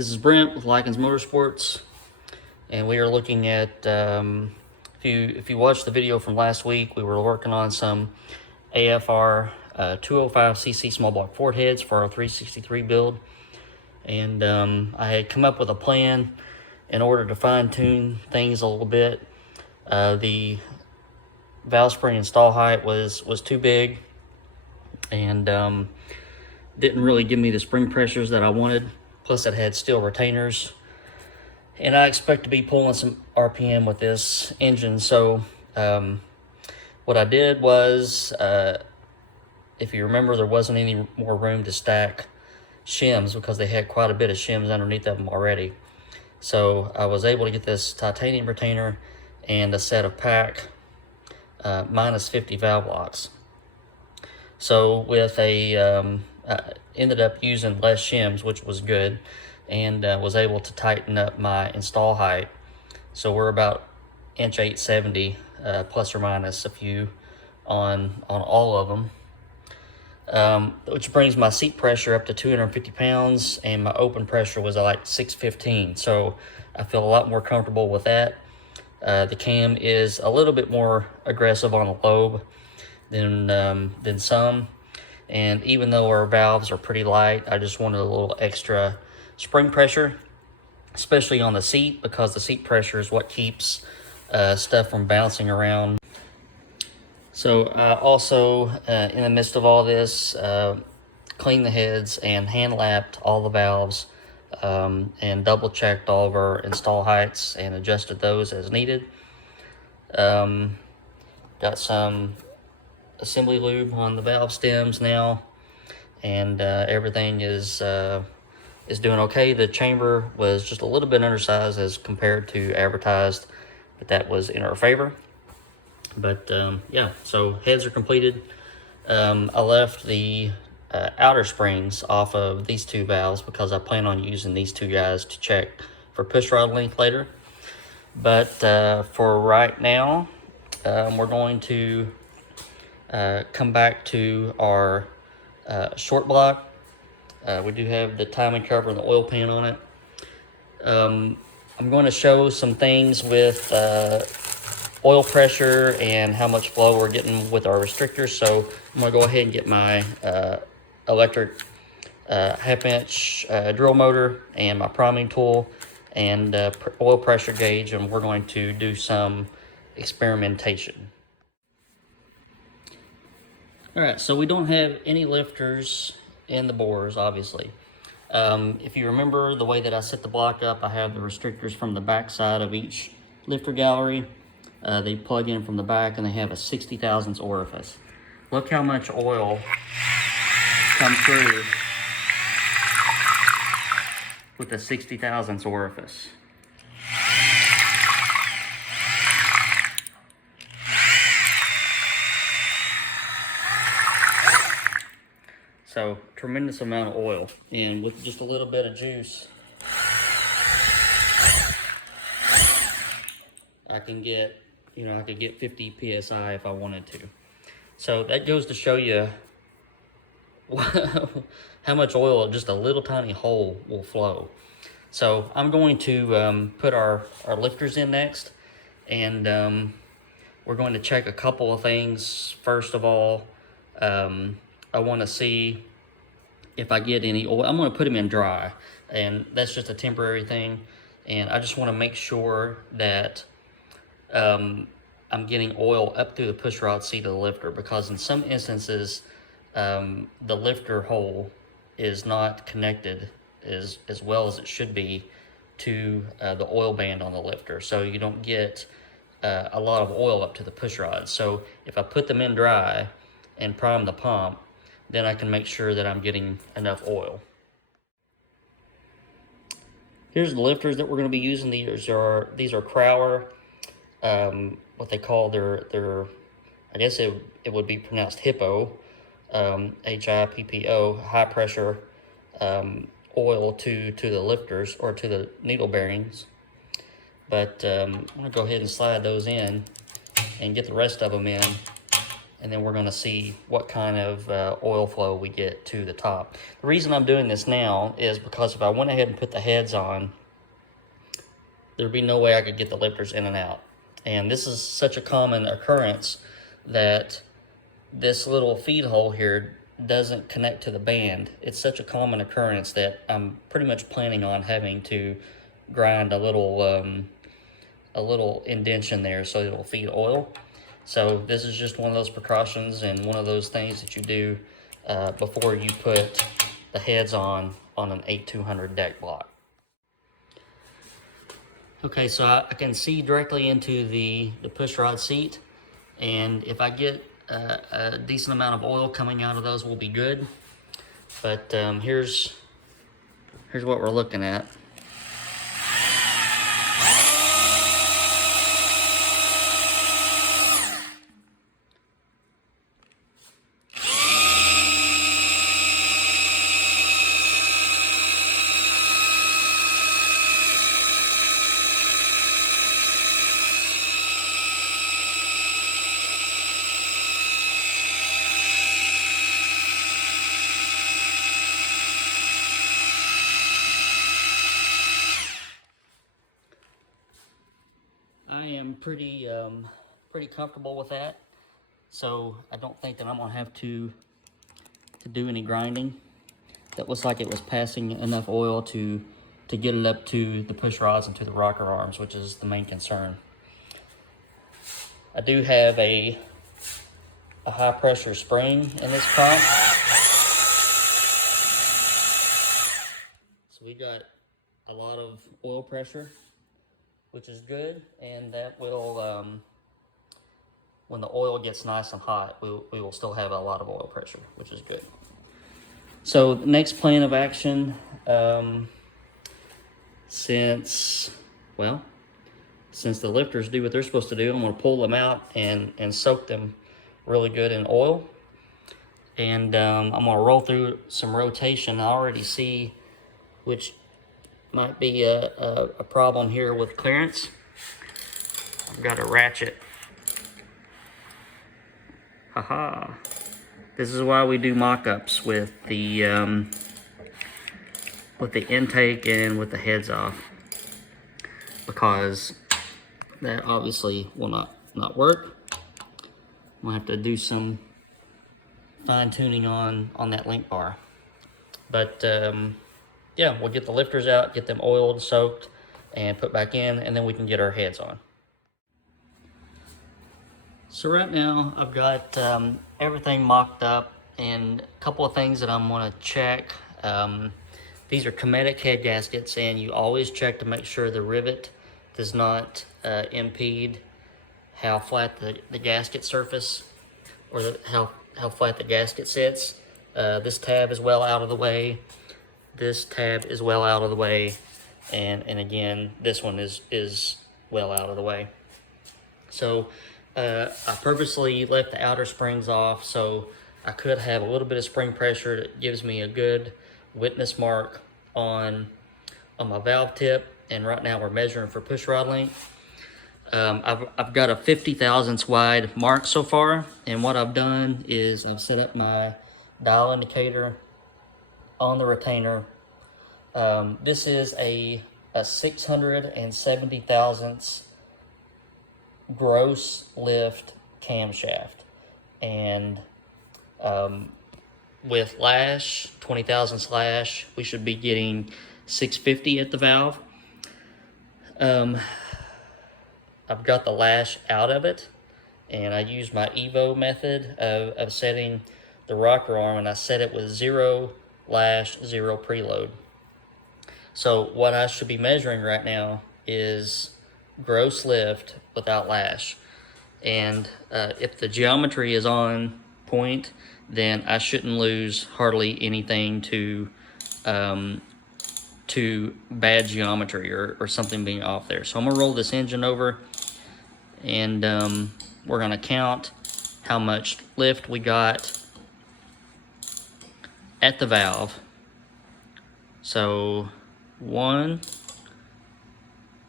This is Brent with Lykins Motorsports, and we are looking at, if you watched the video from last week, we were working on some AFR 205cc small block Ford heads for our 363 build, and I had come up with a plan in order to fine-tune things a little bit. The valve spring install height was too big, and didn't really give me the spring pressures that I wanted. Plus it had steel retainers, and I expect to be pulling some RPM with this engine. So what I did was, if you remember, there wasn't any more room to stack shims because they had quite a bit of shims underneath of them already. So I was able to get this titanium retainer and a set of pack minus 50 valve locks. So with a ended up using less shims, which was good, and was able to tighten up my install height. So we're about inch 870 plus or minus a few on all of them, which brings my seat pressure up to 250 pounds, and my open pressure was like 615. So I feel a lot more comfortable with that. The cam is a little bit more aggressive on the lobe than some. And even though our valves are pretty light, I just wanted a little extra spring pressure, especially on the seat, because the seat pressure is what keeps stuff from bouncing around. So I also, in the midst of all this, cleaned the heads and hand lapped all the valves, and double checked all of our install heights and adjusted those as needed. Got some assembly lube on the valve stems now, and everything is doing okay. The chamber was just a little bit undersized as compared to advertised, but that was in our favor. But yeah, so heads are completed. I left the outer springs off of these two valves because I plan on using these two guys to check for push rod length later. But for right now, we're going to come back to our short block. We do have the timing cover and the oil pan on it. I'm going to show some things with oil pressure and how much flow we're getting with our restrictors. So I'm going to go ahead and get my electric half-inch drill motor and my priming tool and oil pressure gauge, and we're going to do some experimentation. All right, so we don't have any lifters in the bores, obviously. If you remember the way that I set the block up, I have the restrictors from the back side of each lifter gallery. They plug in from the back, and they have a 60 thousandths orifice. Look how much oil comes through with a 60 thousandths orifice. So, tremendous amount of oil, and with just a little bit of juice, I can get, I could get 50 PSI if I wanted to. So that goes to show you how much oil just a little tiny hole will flow. So I'm going to put our lifters in next, and we're going to check a couple of things. First of all, I want to see if I get any oil. I'm going to put them in dry, and that's just a temporary thing. And I just want to make sure that I'm getting oil up through the push rod seat of the lifter, because in some instances, the lifter hole is not connected as well as it should be to the oil band on the lifter. So you don't get a lot of oil up to the push rod. So if I put them in dry and prime the pump, then I can make sure that I'm getting enough oil. Here's the lifters that we're going to be using. These are Crower, what they call their I guess it would be pronounced Hippo, HIPPO, high pressure oil to the lifters, or to the needle bearings. But I'm going to go ahead and slide those in and get the rest of them in and then we're going to see what kind of oil flow we get to the top. The reason I'm doing this now is because if I went ahead and put the heads on, there'd be no way I could get the lifters in and out. And this is such a common occurrence that this little feed hole here doesn't connect to the band. It's such a common occurrence that I'm pretty much planning on having to grind a little indentation there so it'll feed oil. So this is just one of those precautions and one of those things that you do before you put the heads on an 8200 deck block. Okay, so I can see directly into the push rod seat, and if I get a decent amount of oil coming out of those, will be good. But here's what we're looking at. I am pretty comfortable with that, so I don't think that I'm gonna have to do any grinding. That looks like it was passing enough oil to get it up to the push rods and to the rocker arms, which is the main concern. I do have a high pressure spring in this pump, so we got a lot of oil pressure, which is good, and that will, when the oil gets nice and hot, we will still have a lot of oil pressure, which is good. So the next plan of action, since the lifters do what they're supposed to do, I'm gonna pull them out and soak them really good in oil. And I'm gonna roll through some rotation. I already see which might be a problem here with clearance. I've got a ratchet. Haha. This is why we do mock-ups with the intake and with the heads off, because that obviously will not work. I'm gonna have to do some fine-tuning on that link bar. But yeah, we'll get the lifters out, get them oiled, soaked, and put back in, and then we can get our heads on. So right now, I've got everything mocked up, and a couple of things that I'm gonna check. These are Cometic head gaskets, and you always check to make sure the rivet does not impede how flat the gasket surface, or how flat the gasket sits. This tab is well out of the way. This tab is well out of the way, and again, this one is well out of the way. So I purposely left the outer springs off so I could have a little bit of spring pressure that gives me a good witness mark on my valve tip. And right now we're measuring for push rod length. I've got a 50 thousandths wide mark so far, and what I've done is I've set up my dial indicator on the retainer. This is a 670 thousandths gross lift camshaft, and with lash, 20 thousandths lash, we should be getting 650 at the valve. I've got the lash out of it, and I used my Evo method of setting the rocker arm, and I set it with 0 lash, 0 preload. So what I should be measuring right now is gross lift without lash. And if the geometry is on point, then I shouldn't lose hardly anything to bad geometry or something being off there. So I'm gonna roll this engine over, and we're gonna count how much lift we got at the valve. So 1,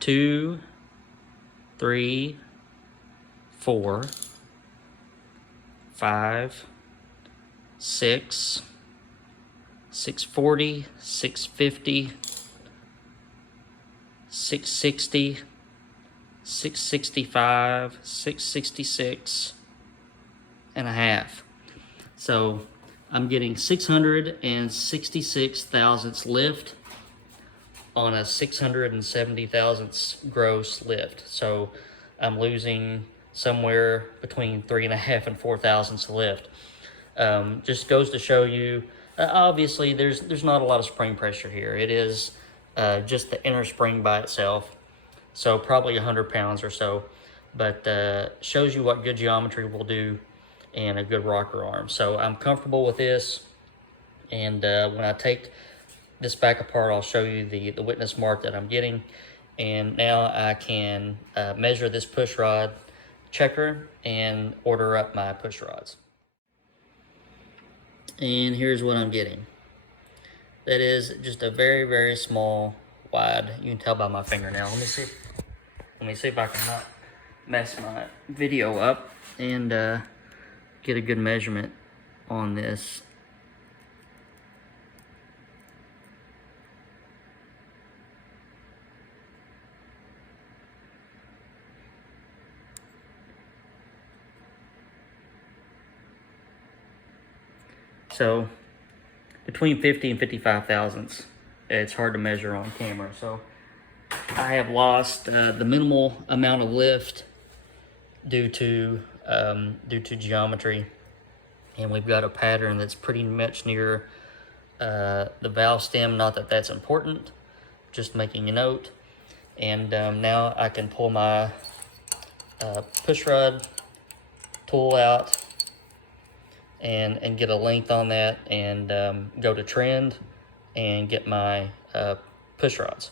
2, 3, 4, 5, 6, 640, 650, 660, 665, 666 and a half. So I'm getting 666 thousandths lift on a 670 thousandths gross lift. So I'm losing somewhere between 3.5 and 4 thousandths lift. Just goes to show you, obviously there's not a lot of spring pressure here. It is just the inner spring by itself. So probably 100 pounds or so, but shows you what good geometry will do and a good rocker arm. So I'm comfortable with this, and when I take this back apart, I'll show you the witness mark that I'm getting, and now I can measure this push rod checker and order up my push rods. And here's what I'm getting. That is just a very, very small wide. You can tell by my fingernail. Let me see if I can not mess my video up and get a good measurement on this. So between 50 and 55 thousandths, it's hard to measure on camera. So I have lost the minimal amount of lift due to geometry, and we've got a pattern that's pretty much near the valve stem. Not that that's important, just making a note. And now I can pull my push rod tool out and get a length on that, and go to trend and get my push rods.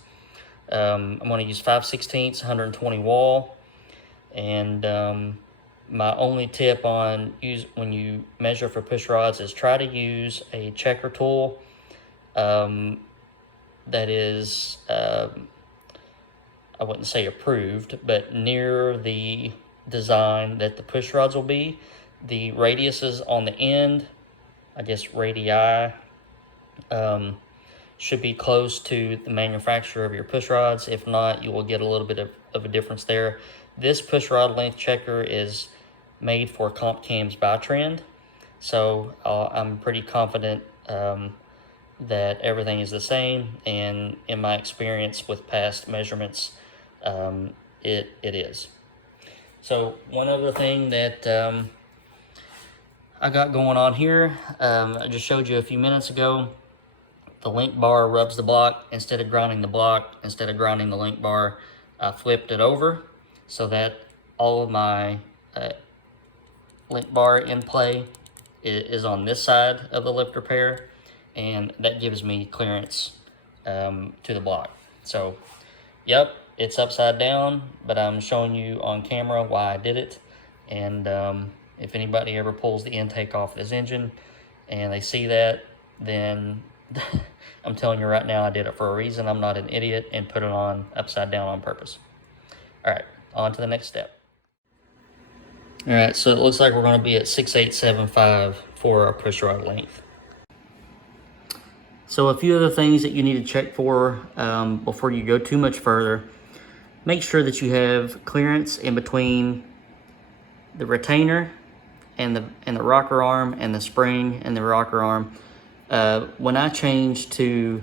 I'm going to use 5/16 120 wall, and my only tip on when you measure for push rods is try to use a checker tool that is I wouldn't say approved, but near the design that the push rods will be. The radiuses on the end, I guess radii, should be close to the manufacturer of your push rods. If not, you will get a little bit of a difference there. This push rod length checker is made for comp cams by Trend, so I'm pretty confident that everything is the same, and in my experience with past measurements, it is. So one other thing that I got going on here, I just showed you a few minutes ago. The link bar rubs the block. Instead of grinding the link bar, I flipped it over so that all of my link bar in play is on this side of the lift repair, and that gives me clearance to the block. So, yep, it's upside down, but I'm showing you on camera why I did it. And if anybody ever pulls the intake off this engine and they see that, then I'm telling you right now, I did it for a reason. I'm not an idiot and put it on upside down on purpose. All right, on to the next step. All right, so it looks like we're going to be at 6875 for our push rod length. So a few other things that you need to check for before you go too much further. Make sure that you have clearance in between the retainer and the rocker arm, and the spring and the rocker arm. When I changed to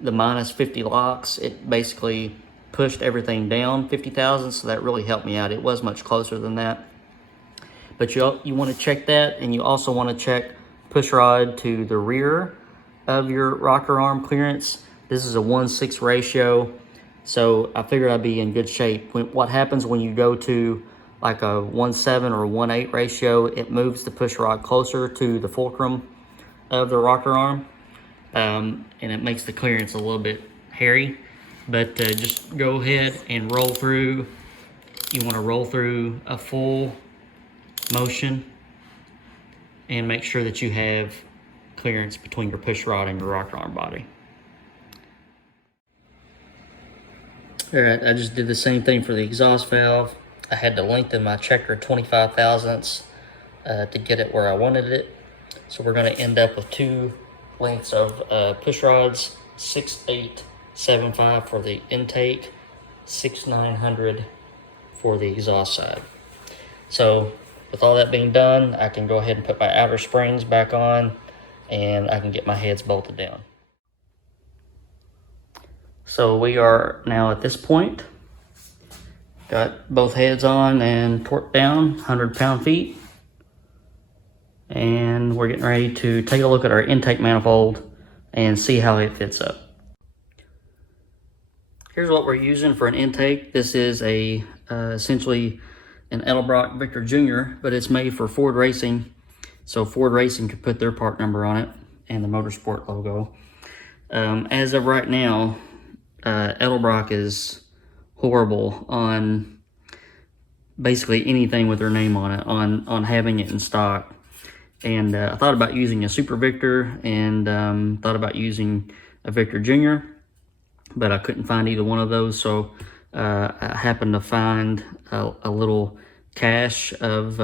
the minus 50 locks, it basically pushed everything down 50 thousandths, so that really helped me out. It was much closer than that. But you want to check that, and you also want to check push rod to the rear of your rocker arm clearance. This is a 1:6 ratio, so I figured I'd be in good shape. What happens when you go to like a 1:7 or 1:8 ratio, it moves the push rod closer to the fulcrum of the rocker arm, and it makes the clearance a little bit hairy. But just go ahead and roll through. You want to roll through a full motion and make sure that you have clearance between your push rod and your rocker arm body. All right, I just did the same thing for the exhaust valve. I had to lengthen my checker 25 thousandths to get it where I wanted it. So we're going to end up with 2 lengths of push rods, 6875 for the intake, 6900 for the exhaust side. So with all that being done, I can go ahead and put my outer springs back on, and I can get my heads bolted down. So we are now at this point. Got both heads on and torqued down, 100 pound-feet. And we're getting ready to take a look at our intake manifold and see how it fits up. Here's what we're using for an intake. This is a essentially an Edelbrock Victor Jr., but it's made for Ford Racing. So Ford Racing could put their part number on it and the Motorsport logo. As of right now, Edelbrock is horrible on basically anything with their name on it, on having it in stock. And I thought about using a Super Victor, and thought about using a Victor Jr., but I couldn't find either one of those. So I happened to find a little cache of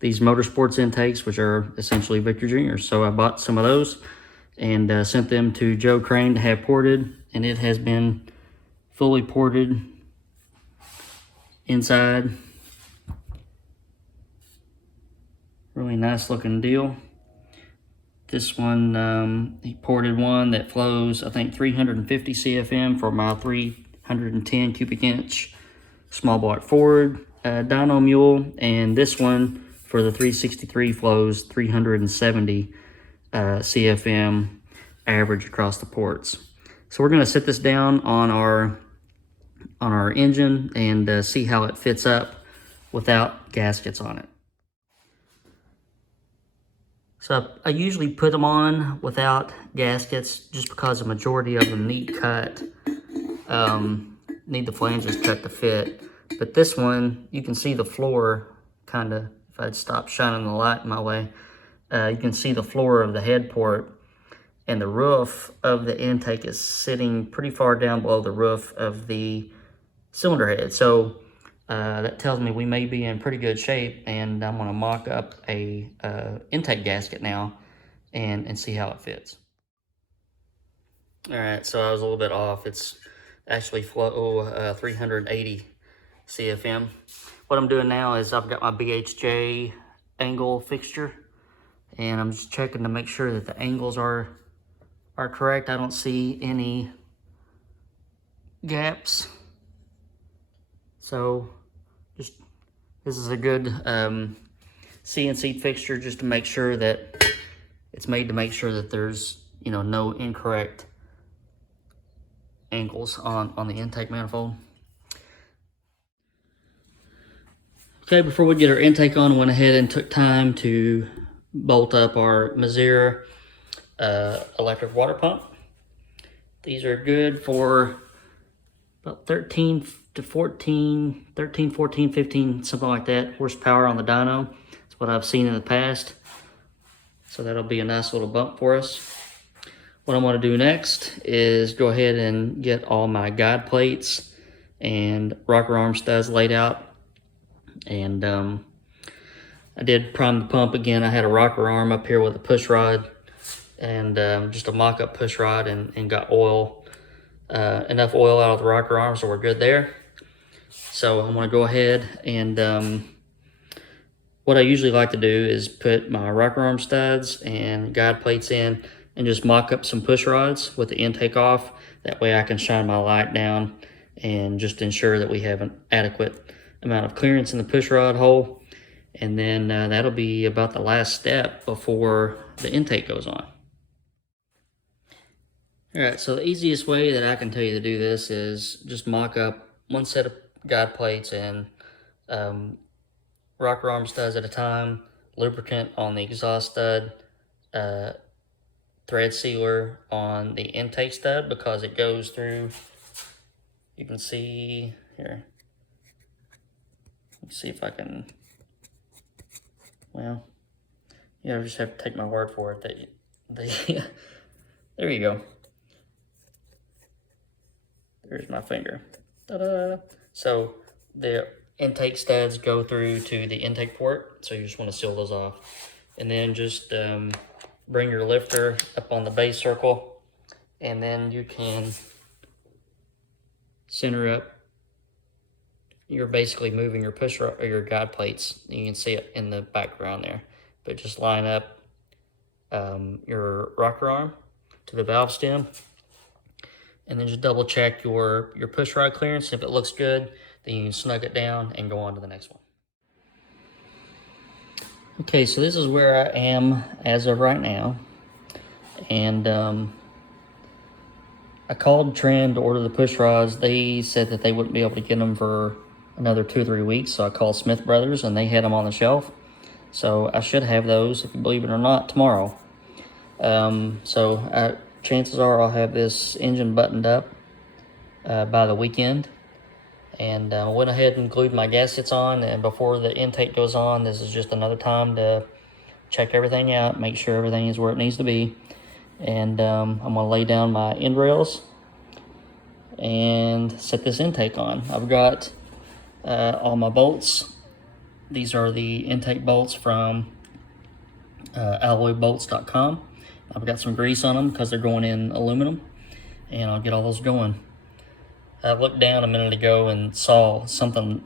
these Motorsports intakes, which are essentially Victor Jr.'s. So I bought some of those and sent them to Joe Crane to have ported, and it has been fully ported inside. Really nice looking deal. This one, he ported one that flows, I think, 350 CFM for my 310 cubic inch small block Ford dyno mule, and this one for the 363 flows 370 CFM average across the ports. So we're going to set this down on our engine and see how it fits up without gaskets on it. So I usually put them on without gaskets just because the majority of them need cut, need the flanges cut to fit. But this one, you can see the floor kind of, if I'd stop shining the light my way, you can see the floor of the head port, and the roof of the intake is sitting pretty far down below the roof of the cylinder head. So that tells me we may be in pretty good shape, and I'm going to mock up a intake gasket now and see how it fits. All right, so I was a little bit off. It's actually 380 CFM. What I'm doing now is I've got my BHJ angle fixture, and I'm just checking to make sure that the angles are correct. I don't see any gaps. So this is a good CNC fixture, just to make sure that it's made to make sure that there's, you know, no incorrect angles on the intake manifold. Okay, before we get our intake on, I went ahead and took time to bolt up our Mazira electric water pump. These are good for about 13 to 14, 15, something like that, horsepower on the dyno. That's what I've seen in the past. So that'll be a nice little bump for us. What I'm going to do next is go ahead and get all my guide plates and rocker arm studs laid out. And I did prime the pump again. I had a rocker arm up here with a push rod and just a mock-up push rod, and got oil, enough oil out of the rocker arm, so we're good there. So I'm going to go ahead and what I usually like to do is put my rocker arm studs and guide plates in and just mock up some push rods with the intake off. That way I can shine my light down and just ensure that we have an adequate amount of clearance in the push rod hole. And then that'll be about the last step before the intake goes on. All right, so the easiest way that I can tell you to do this is just mock up one set of guide plates and rocker arm studs at a time, lubricant on the exhaust stud, thread sealer on the intake stud, because it goes through, you can see here. Let's see if I can, well, I just have to take my word for it that there you go. There's my finger. Ta-da! So the intake studs go through to the intake port, so you just want to seal those off. And then just bring your lifter up on the base circle, and then you can center up. You're basically moving your push rod or your guide plates. You can see it in the background there, but just line up your rocker arm to the valve stem, and then just double check your push rod clearance. If it looks good, then you can snug it down and go on to the next one. Okay, so this is where I am as of right now, and I called Trim to order the push rods. They said that they wouldn't be able to get them for another 2 or 3 weeks, so I called Smith Brothers and they had them on the shelf. So I should have those, if you believe it or not, tomorrow. Chances are I'll have this engine buttoned up by the weekend. And I went ahead and glued my gaskets on, and before the intake goes on, this is just another time to check everything out, make sure everything is where it needs to be. And I'm going to lay down my end rails and set this intake on. I've got all my bolts. These are the intake bolts from alloybolts.com. I've got some grease on them because they're going in aluminum, and I'll get all those going. I looked down a minute ago and saw something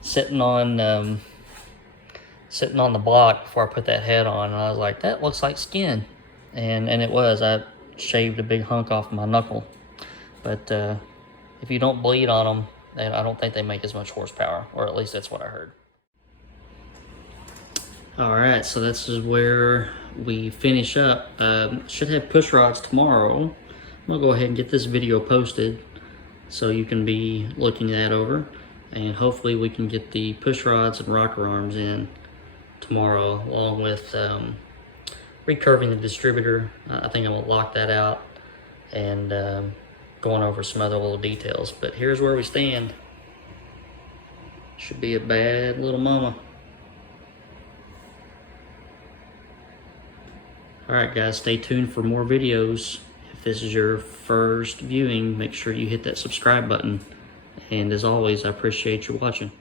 sitting on the block before I put that head on, and I was like, that looks like skin. And it was. I shaved a big hunk off my knuckle. But if you don't bleed on them, then I don't think they make as much horsepower, or at least that's what I heard. Alright, so this is where we finish up. Should have push rods tomorrow. I'm going to go ahead and get this video posted so you can be looking that over. And hopefully we can get the push rods and rocker arms in tomorrow, along with recurving the distributor. I think I'm going to lock that out and going over some other little details. But here's where we stand. Should be a bad little mama. Alright guys, stay tuned for more videos. If this is your first viewing, make sure you hit that subscribe button. And as always, I appreciate you watching.